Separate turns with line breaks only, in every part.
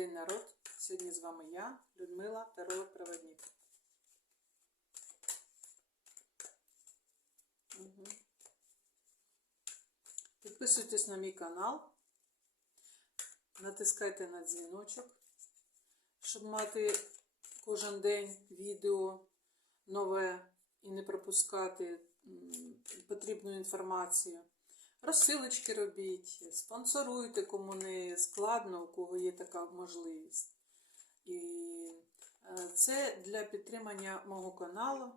день, народ! Сьогодні з вами я, Людмила, таролог проводник. Угу. Підписуйтесь на мій канал, натискайте на дзвіночок, щоб мати кожен день відео нове і не пропускати потрібну інформацію. Розсилочки робіть, спонсоруйте, кому не складно, у кого є така можливість. І е, це для підтримання мого каналу,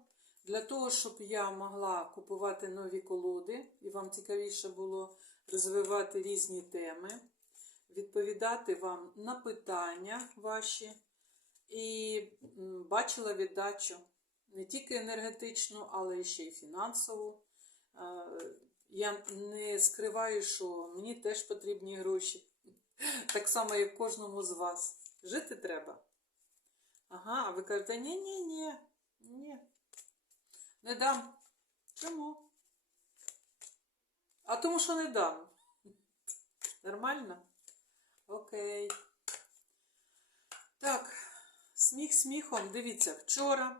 для того, щоб я могла купувати нові колоди, і вам цікавіше було розвивати різні теми, відповідати вам на питання ваші. І бачила віддачу не тільки енергетичну, але ще й фінансову. Я не скриваю, що мені теж потрібні гроші. Так само, як кожному з вас. Жити треба. Ага, а ви кажете, ні-ні-ні, ні. Не дам. Чому? А тому що не дам. Нормально? Окей. Так, сміх сміхом. Дивіться, вчора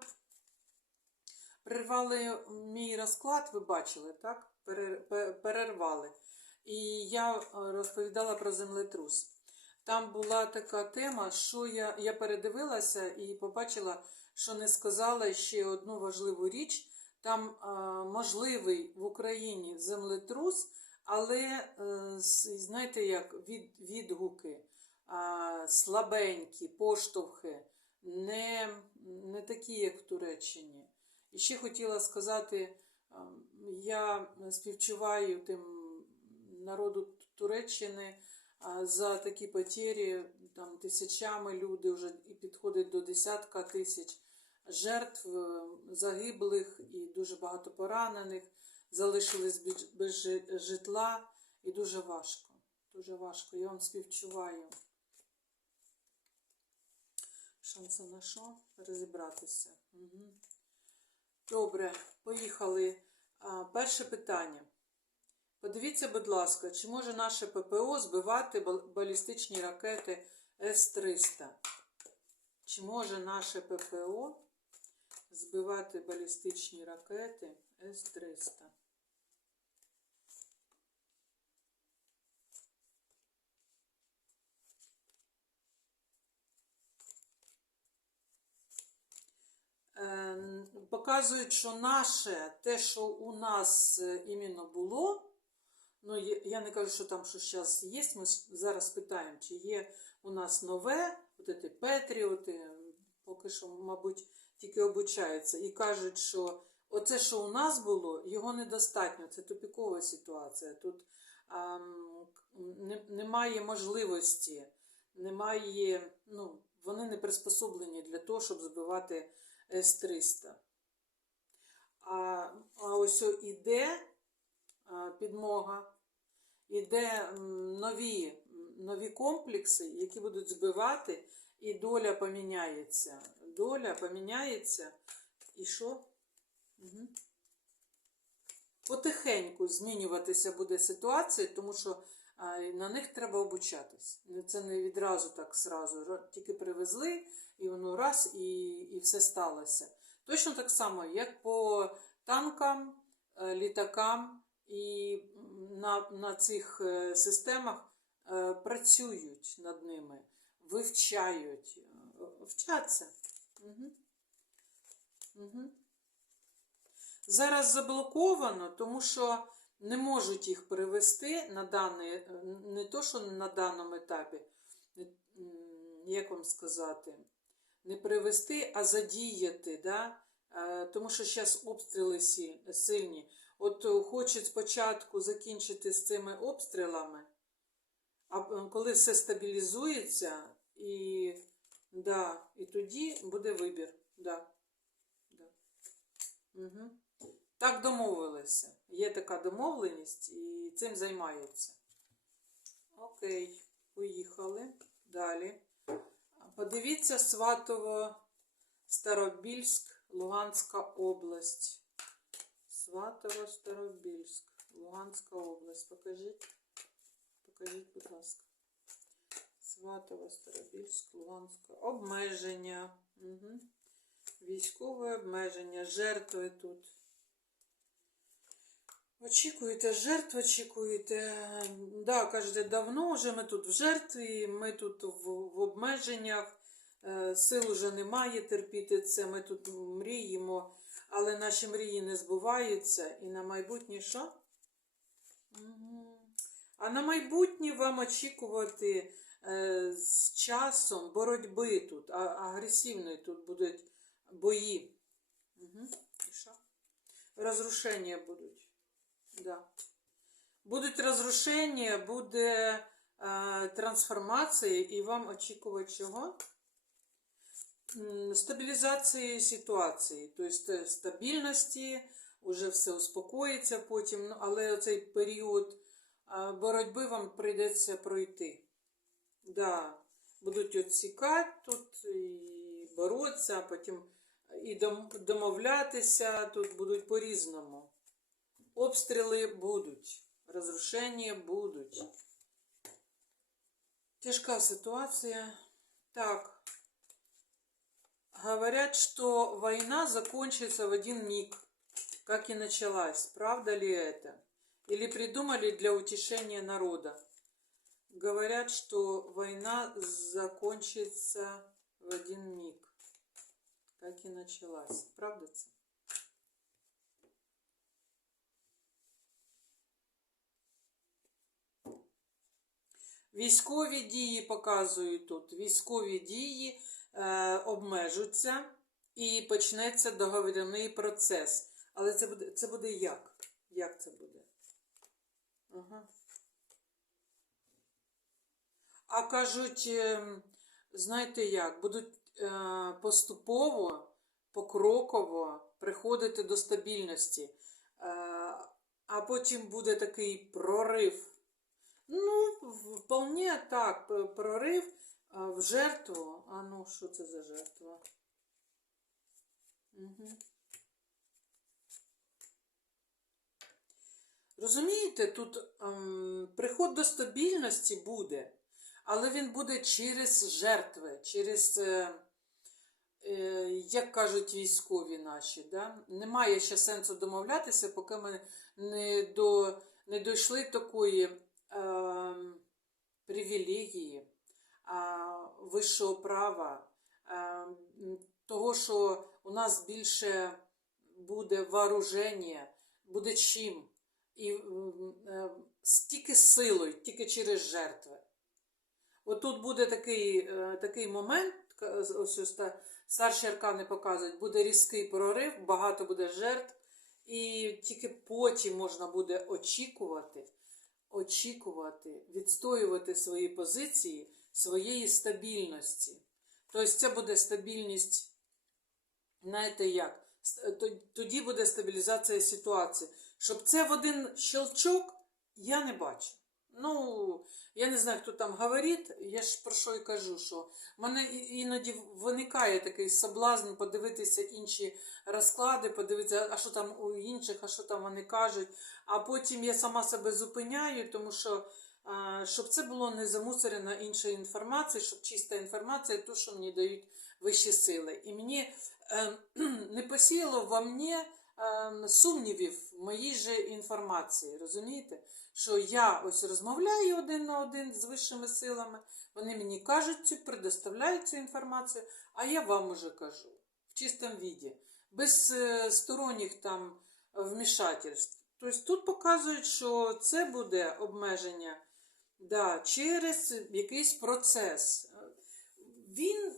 перервали мій розклад, ви бачили, так? Перер- Перервали. І я е, розповідала про землетрус. Там була така тема, що я, я передивилася і побачила, що не сказала ще одну важливу річ. Там е, можливий в Україні землетрус, але е, з- знаєте, як від, відгуки а, слабенькі, поштовхи, не, не такі, як в Туреччині. І ще хотіла сказати, а, я співчуваю тим народу Туреччини за такі потері, там тисячами люди вже і підходить до десятка тисяч жертв, е, загиблих і дуже багато поранених, залишились без- житла і дуже важко. Дуже важко. Я вам співчуваю. Шанси на що? Розібратися. Угу. Добре, поїхали. Перше питання. Подивіться, будь ласка, чи може наше ППО збивати балістичні ракети С-300? Чи може наше ППО збивати балістичні ракети С-300? Показують, що наше, те, що у нас е, іменно було, ну я не кажу, що там що зараз є, ми зараз питаємо, чи є у нас нове, от ці Петріоти, поки що, мабуть, тільки обучаються, і кажуть, що оце, що у нас було, його недостатньо, це тупікова ситуація. Тут ам, не, немає можливості, немає, ну, вони не приспособлені для того, щоб збивати С-300. А, а ось іде підмога, іде нові, нові комплекси, які будуть збивати, і доля поміняється. Доля поміняється. І що? Угу. Потихеньку змінюватися буде ситуація, тому що на них треба обучатись. Це не відразу так сразу. Тільки привезли, і воно раз, і, і все сталося. Точно так само, як по танкам, е, літакам, і на, на цих е, системах е, працюють над ними, вивчають, вчаться. Угу. Угу. Зараз заблоковано, тому що не можуть їх перевести на даний, не то, що на даному етапі, як вам сказати, не перевести, а задіяти, да? Е, тому що зараз обстріли сильні. От е, хочуть спочатку закінчити з цими обстрілами, а е, коли все стабілізується, і, да, і тоді буде вибір. Да. Да. Угу. Так домовилися. Є така домовленість і цим займаються. Окей, поїхали. Далі. Подивіться Сватово, Старобільськ, Луганська область. Сватово, Старобільськ, Луганська область. Покажіть. Покажіть, будь ласка. Сватова, Старобільськ, Луганська. Обмеження. Угу. Військове обмеження. Жертви тут. Очікуєте, жертв очікуєте. Да, кажете, давно вже ми тут в жертві, ми тут в, в обмеженнях, е, сил уже немає терпіти це, ми тут мріємо, але наші мрії не збуваються. І на майбутнє що? А на майбутнє вам очікувати е, з часом боротьби тут, а, агресивної тут будуть бої. Угу. Розрушення будуть. Да. Будуть розрушення, буде е, трансформація, і вам очікувати чого? Стабілізації ситуації, тобто е, стабільності, вже все успокоїться потім, ну, але цей період е, боротьби вам прийдеться пройти. Да. Будуть відсікати тут і боротися, потім і домовлятися тут будуть по-різному. Обстріли будуть, розрушення будуть. Тяжка ситуация. Так. Говорят, что война закончится в один миг, как и началась. Правда ли это? Или придумали для утешения народа? Говорят, что война закончится в один миг, как и началась. Правда это? Військові дії показують тут. Військові дії е, обмежуться і почнеться договірний процес. Але це буде, це буде як? Як це буде? Ага. А кажуть, е, знаєте як, будуть е, поступово, покроково приходити до стабільності. Е, а потім буде такий прорив. Ну, вполне так, прорив в жертву. А ну, що це за жертва? Угу. Розумієте, тут ем, приход до стабільності буде, але він буде через жертви, через, е, е, як кажуть військові наші. Да? Немає ще сенсу домовлятися, поки ми не, до, не дійшли такої привілегії, вищого права, того, що у нас більше буде вооруження, буде чим. І е, стільки силою, тільки через жертви. От тут буде такий, е, такий момент, ось ось та- старші аркани показують, буде різкий прорив, багато буде жертв, і тільки потім можна буде очікувати, очікувати, відстоювати свої позиції, своєї стабільності. Тобто це буде стабільність, знаєте як? Тоді буде стабілізація ситуації. Щоб це в один щелчок, я не бачу. Ну, я не знаю, хто там говорить, я ж про що і кажу, що в мене іноді виникає такий соблазн подивитися інші розклади, подивитися, а що там у інших, а що там вони кажуть. А потім я сама себе зупиняю, тому що щоб це було не замусорено іншою інформацією, щоб чиста інформація, то, що мені дають вищі сили. І мені е, не посіяло во мені сумнівів в моїй же інформації. Розумієте? Що я ось розмовляю один на один з вищими силами, вони мені кажуть цю, предоставляють цю інформацію, а я вам уже кажу в чистому віді, без е, сторонніх там вмішательств. Тобто тут показують, що це буде обмеження да, через якийсь процес. Він,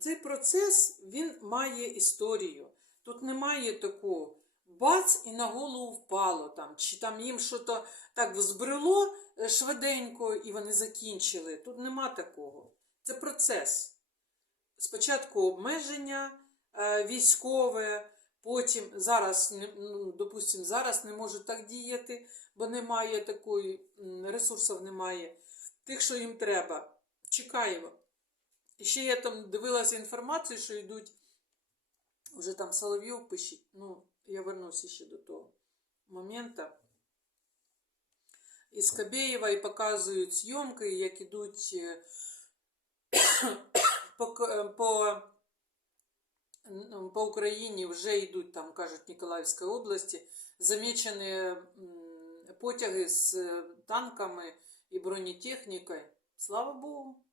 цей процес він має історію. Тут немає такого бац і на голову впало там, чи там їм щось так взбрело е, швиденько і вони закінчили. Тут нема такого. Це процес. Спочатку обмеження е, військове, потім зараз, ну, допустимо, зараз не можуть так діяти, бо немає такої, ресурсів немає. Тих, що їм треба. Чекаємо. І ще я там дивилася інформацію, що йдуть, вже там Соловйов пишіть, ну, я вернуся ще до того моменту. Із Кабєєва і показують зйомки, як ідуть е, по, е, по, по Україні вже йдуть, там кажуть, Ніколаївської області, замічені потяги з е, танками і бронетехнікою. Слава Богу,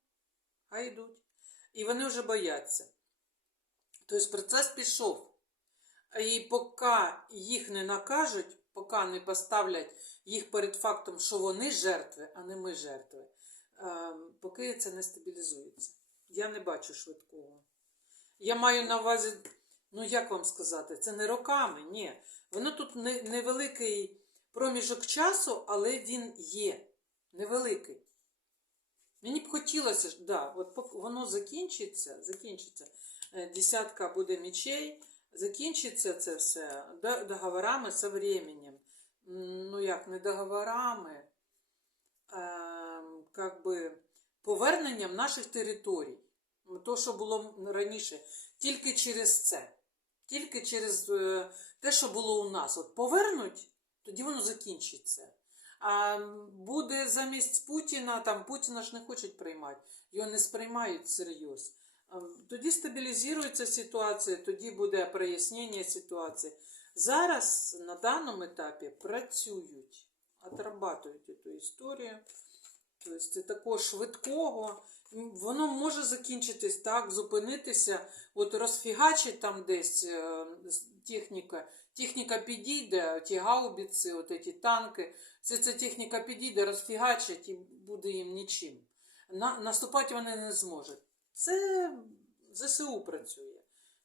хай йдуть. І вони вже бояться. Тобто процес пішов. І поки їх не накажуть, поки не поставлять їх перед фактом, що вони жертви, а не ми жертви, е, поки це не стабілізується. Я не бачу швидкого. Я маю на увазі, ну як вам сказати, це не роками, ні. Воно тут невеликий проміжок часу, але він є. Невеликий. Мені б хотілося, да, от воно закінчиться, закінчиться. Е, Десятка буде мічей, закінчиться це все договорами со временем. Ну як, не договорами, а, как би поверненням наших територій. То, що було раніше, тільки через це. Тільки через е, те, що було у нас. От повернуть, тоді воно закінчиться. А буде замість Путіна, там Путіна ж не хочуть приймати, його не сприймають всерйоз. Тоді стабілізується ситуація, тоді буде прояснення ситуації. Зараз на даному етапі працюють, отрабатують цю історію. Тобто це такого швидкого. Воно може закінчитись так, зупинитися, от розфігачить там десь е, техніка. Техніка підійде, ті гаубиці, от ті танки. Все ця техніка підійде, розфігачить і буде їм нічим. На, наступати вони не зможуть. Це ЗСУ працює.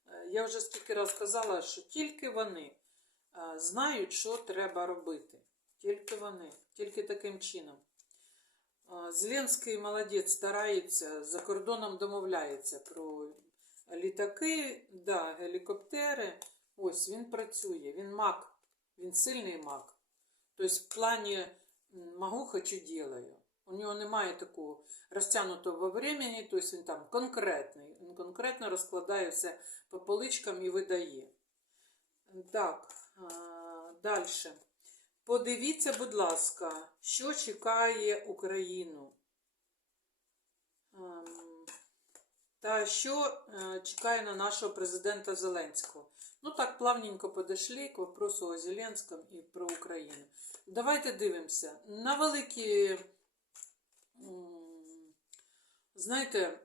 Е, Я вже скільки раз казала, що тільки вони е, знають, що треба робити. Тільки вони, тільки таким чином. Е, Зеленський молодець, старається, за кордоном домовляється про літаки, да, гелікоптери. Ось він працює, він маг, він сильний маг. Тобто, в плані могу, хочу, делаю. У нього немає такого розтягнутого во времени, тобто він там конкретний. Він конкретно розкладає все по поличкам і видає. Так, далі. Подивіться, будь ласка, що чекає Україну. Ем, Та що е, чекає на нашого президента Зеленського. Ну так, плавненько подошли к вопросу о Зеленському і про Україну. Давайте дивимося. На великі, знаєте,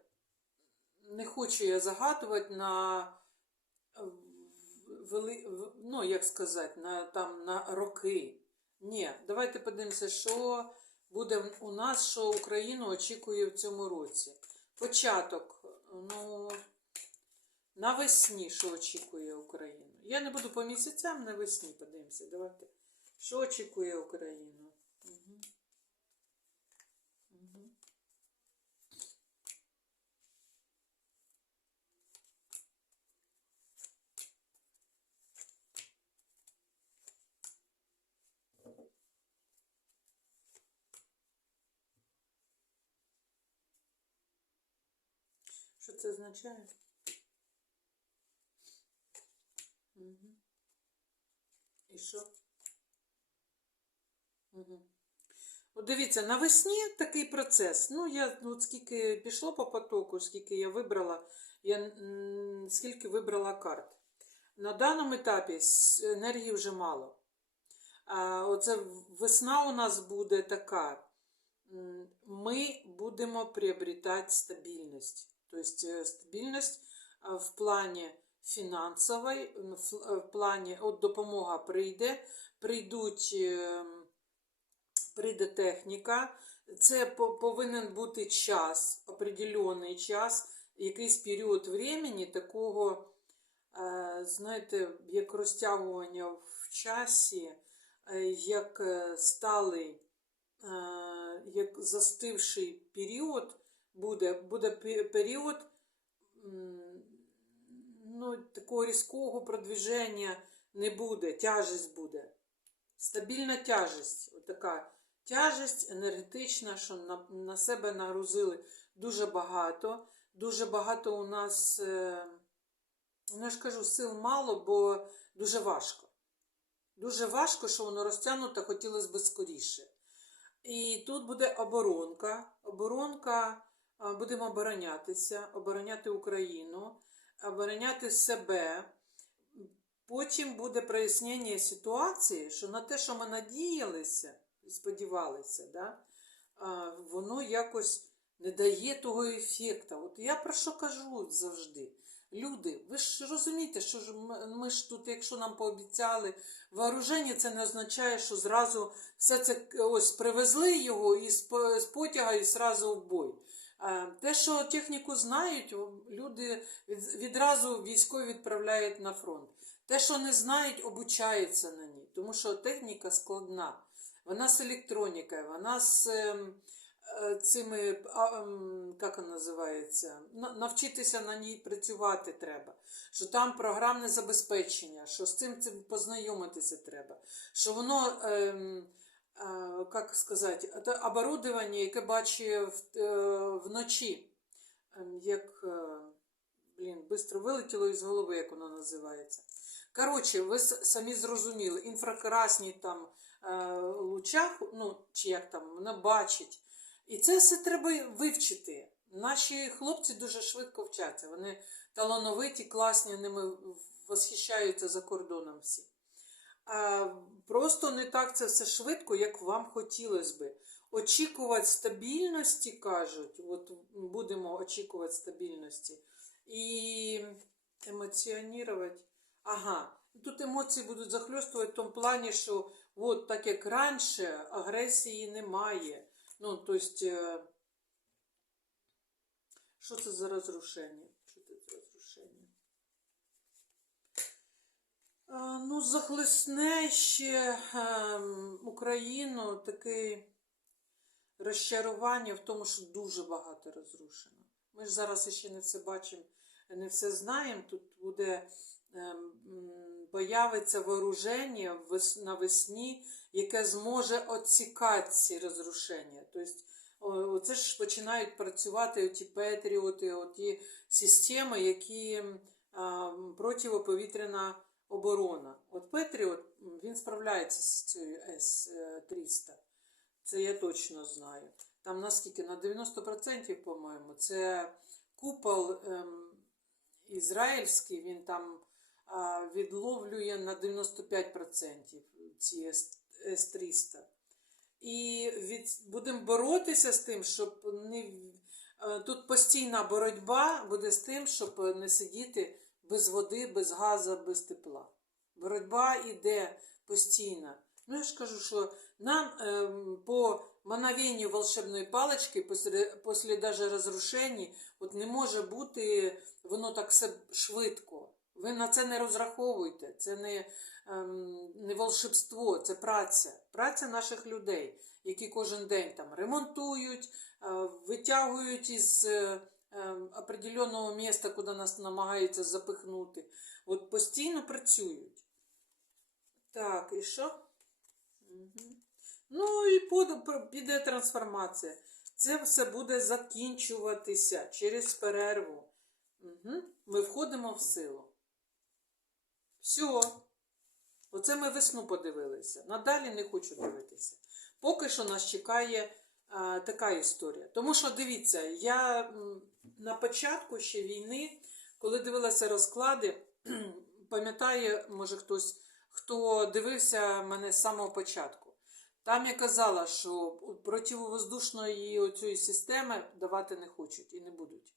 не хочу я загадувати на вели, ну, як сказати, на, там, на роки. Ні, давайте подивимося, що буде у нас, що Україну очікує в цьому році. Початок, ну, навесні, що очікує Україну. Я не буду по місяцям, навесні подивимося. Давайте. Що очікує Україну? Угу. Угу. Що це означає? Угу. І що? Угу. От дивіться, навесні такий процес. Ну, я ну, скільки пішло по потоку, скільки я вибрала, я скільки вибрала карт. На даному етапі енергії вже мало. А, оце весна у нас буде така. Ми будемо приобретати стабільність. Тобто е, стабільність в плані фінансової, в- е, плані от допомога прийде, прийдуть. ем, прийде техніка. Це повинен бути час, определений час, якийсь період времени такого, е, знаєте, як розтягування в часі, е, як е, сталий, як застивший період буде, буде період ну, такого різкого продвіження не буде, тяжесть буде. Стабільна тяжесть, отака тяжесть енергетична, що на, на себе нагрузили дуже багато. Дуже багато у нас, е, ну я ж кажу, сил мало, бо дуже важко. Дуже важко, що воно розтягнуто, хотілося б скоріше. І тут буде оборонка. Оборонка будемо оборонятися, обороняти Україну, обороняти себе. Потім буде прояснення ситуації, що на те, що ми надіялися і сподівалися, да, воно якось не дає того ефекту. От я про що кажу завжди. Люди, ви ж розумієте, що ж ми, ж тут, якщо нам пообіцяли вооруження, це не означає, що зразу все це ось привезли його із з потяга і зразу в бой. Те, що техніку знають, люди відразу військові відправляють на фронт. Те, що не знають, обучаються на ній, тому що техніка складна. Вона з електронікою, вона з ем, е, цими, ем, як вона називається, навчитися на ній працювати треба. Що там програмне забезпечення, що з цим, познайомитися треба. Що воно, ем, як сказати, оборудовання, яке бачить в- е, вночі, як, блін, швидко вилетіло із голови, як воно називається. Коротше, ви самі зрозуміли, інфракрасні там е, лучах, ну, чи як там, вона бачить. І це все треба вивчити. Наші хлопці дуже швидко вчаться. Вони талановиті, класні, ними восхищаються за кордоном всі. А, просто не так це все швидко, як вам хотілося би. Очікувати стабільності, кажуть, от будемо очікувати стабільності. І емоціонувати. Ага, тут емоції будуть захльостувати в тому плані, що от так як раніше агресії немає. Ну, тобто, е, що це за розрушення? Що це за розрушення? А, Ну, захлесне ще ем, Україну таке розчарування в тому, що дуже багато розрушено. Ми ж зараз ще не все бачимо, не все знаємо. Тут буде ем, появиться вооруження вес- навесні, яке зможе отсікати ці розрушення. Тобто, оце ж починають працювати оті петріоти, оті системи, які м, а, противоповітряна оборона. От Петріот він справляється з цією С-300. Це я точно знаю. Там наскільки на 90%, по-моєму, це купол ем, ізраїльський, він там а, відловлює на 95% ці С- С-300. І від, будемо боротися з тим, щоб не е, тут постійна боротьба буде з тим, щоб не сидіти без води, без газу, без тепла. Боротьба йде постійно. Ну, я ж кажу, що нам ем, по мановенню волшебної палички, після, даже розрушень, от не може бути воно так все швидко. Ви на це не розраховуйте. Це не, ем, не волшебство, це праця. Праця наших людей, які кожен день там ремонтують, е, витягують із е, определеного міста, куди нас намагаються запихнути. От постійно працюють. Так, і що? Ну і піде трансформація. Це все буде закінчуватися через перерву. Угу. Ми входимо в силу. Все. Оце ми весну подивилися. Надалі не хочу дивитися. Поки що нас чекає а, така історія. Тому що дивіться, я на початку ще війни, коли дивилася розклади, пам'ятає, може хтось, хто дивився мене з самого початку. Там я казала, що противовоздушної оцієї системи давати не хочуть і не будуть.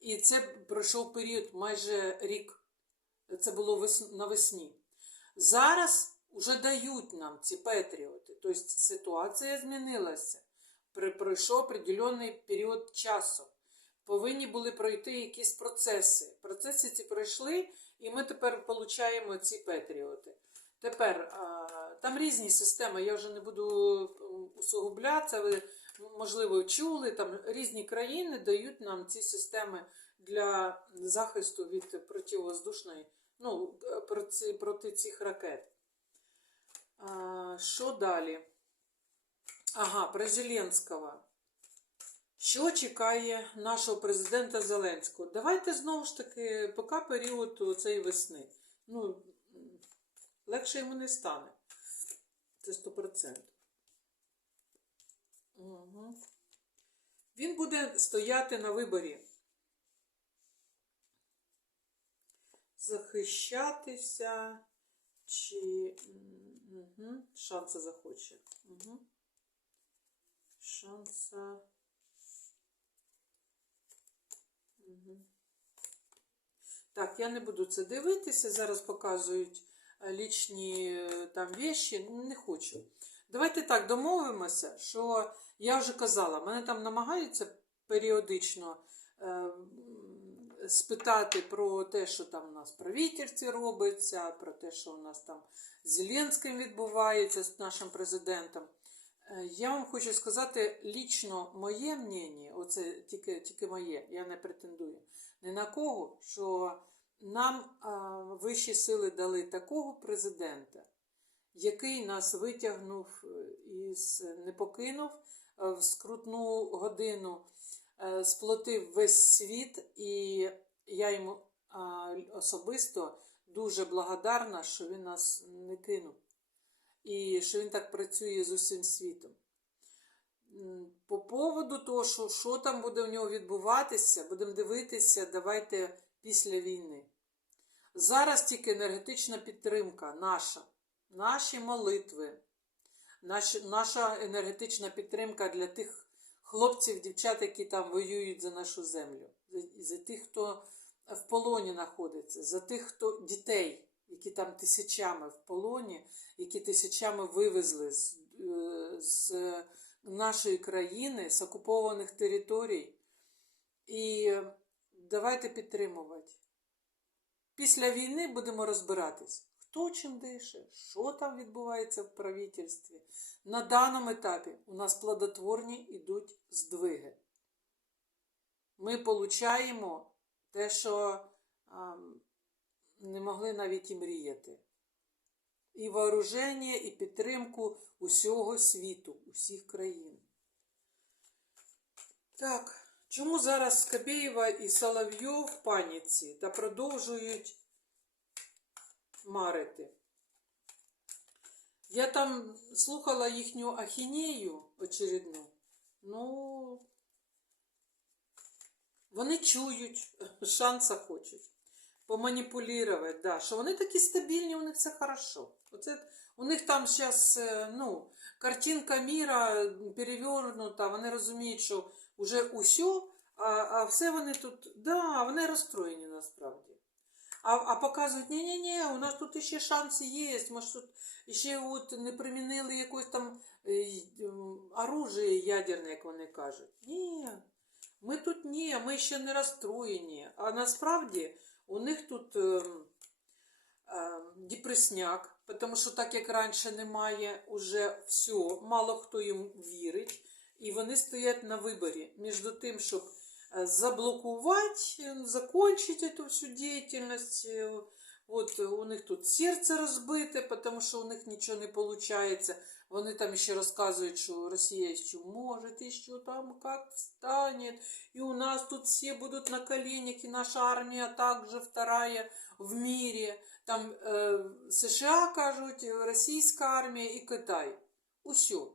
І це пройшов період майже рік. Це було вес- навесні. Зараз вже дають нам ці патріоти. Тобто ситуація змінилася. Пройшов определений період часу. Повинні були пройти якісь процеси. Процеси ці пройшли, і ми тепер отримуємо ці патріоти. Тепер там різні системи, я вже не буду усугублятися, ви, можливо, чули, там різні країни дають нам ці системи для захисту від противовоздушної, ну, проти, проти цих ракет. А, що далі? Ага, про Зеленського. Що чекає нашого президента Зеленського? Давайте знову ж таки, поки період цієї весни. Ну, легше йому не стане. Це 100%. Угу. Він буде стояти на виборі. Захищатися чи угу. шанса захоче. Угу. Шанса. Так, я не буду це дивитися. Зараз показують е, лічні е, там вещі. Не хочу. Давайте так домовимося, що я вже казала, мене там намагаються періодично е, спитати про те, що там у нас в правительстві робиться, про те, що у нас там з Зеленським відбувається, з нашим президентом. Е, Я вам хочу сказати, лічно моє мнення, оце тільки, тільки моє, я не претендую ні на кого, що нам а, вищі сили дали такого президента, який нас витягнув е, із не покинув е, в скрутну годину, е, сплотив весь світ, і я йому а, особисто дуже благодарна, що він нас не кинув. І що він так працює з усім світом. По поводу того, що, що там буде у нього відбуватися, будемо дивитися, давайте після війни. Зараз тільки енергетична підтримка наша, наші молитви, наш, наша енергетична підтримка для тих хлопців, дівчат, які там воюють за нашу землю, за, за тих, хто в полоні знаходиться, за тих, хто дітей, які там тисячами в полоні, які тисячами вивезли з, е, з нашої країни, з окупованих територій. І давайте підтримувати. Після війни будемо розбиратись, хто чим дише, що там відбувається в правительстві. На даному етапі у нас плодотворні йдуть здвиги. Ми получаємо те, що не могли навіть і мріяти. І вооруження, і підтримку усього світу, усіх країн. Так, чому зараз Скабєєва і Соловйов в паніці та продовжують марити? Я там слухала їхню ахінею очередну. Ну, вони чують, шанса хочуть поманіпулювати, да, що вони такі стабільні, у них все хорошо. Оце, у них там зараз ну, картинка міра перевернута, вони розуміють, що вже усе, а, а все вони тут, да, вони розстроєні насправді. А, а показують, ні-ні-ні, у нас тут ще шанси є, може тут ще от не примінили якось там е, оружие ядерне, як вони кажуть. Ні, ми тут ні, ми ще не розстроєні. А насправді у них тут е, е, депресняк, тому що так як раніше немає, уже все, мало хто їм вірить, і вони стоять на виборі між тим, щоб е, заблокувати, е, закончити цю діяльність. Е, От у них тут серце розбите, тому що у них нічого не виходить. Вони там ще розказують, що Росія ще може, і що там як встане. І у нас тут всі будуть на коленях, і наша армія також вторая в мірі. Там е, США кажуть, російська армія і Китай. Усьо.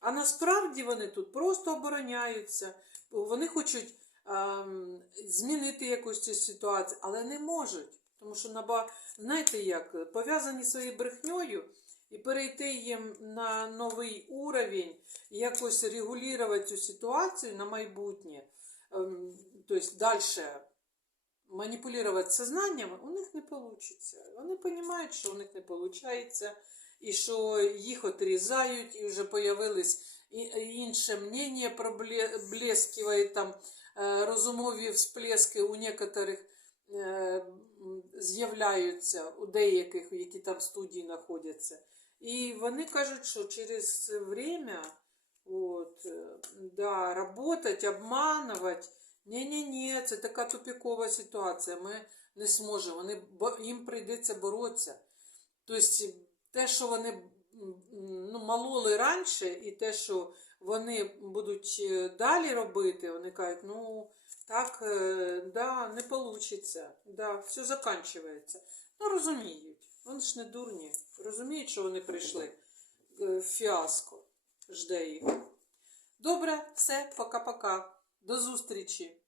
А насправді вони тут просто обороняються. Вони хочуть ем, змінити якусь цю ситуацію, але не можуть. Тому що, наба, знаєте як, пов'язані своєю брехньою і перейти їм на новий уровень, якось регулювати цю ситуацію на майбутнє, ем, тобто далі маніпулювати сознанням, у них не вийде. Вони розуміють, що у них не виходить, і що їх отрізають, і вже появились і- інше мнення проблескиває там е, розумові всплески у некоторих е, з'являються у деяких, які там студії знаходяться. І вони кажуть, що через время от, е, да, работать, обманувати. Ні-ні-ні, це така тупікова ситуація. Ми не зможемо. Вони, їм прийдеться боротися. Тобто, те, що вони ну, мололи раніше, і те, що вони будуть е, далі робити, вони кажуть, ну так, е, да, не вийде, да, все закінчується. Ну, розуміють. Вони ж не дурні. Розуміють, що вони прийшли е, фіаско. Жде їх. Добре, все, пока-пока. До зустрічі!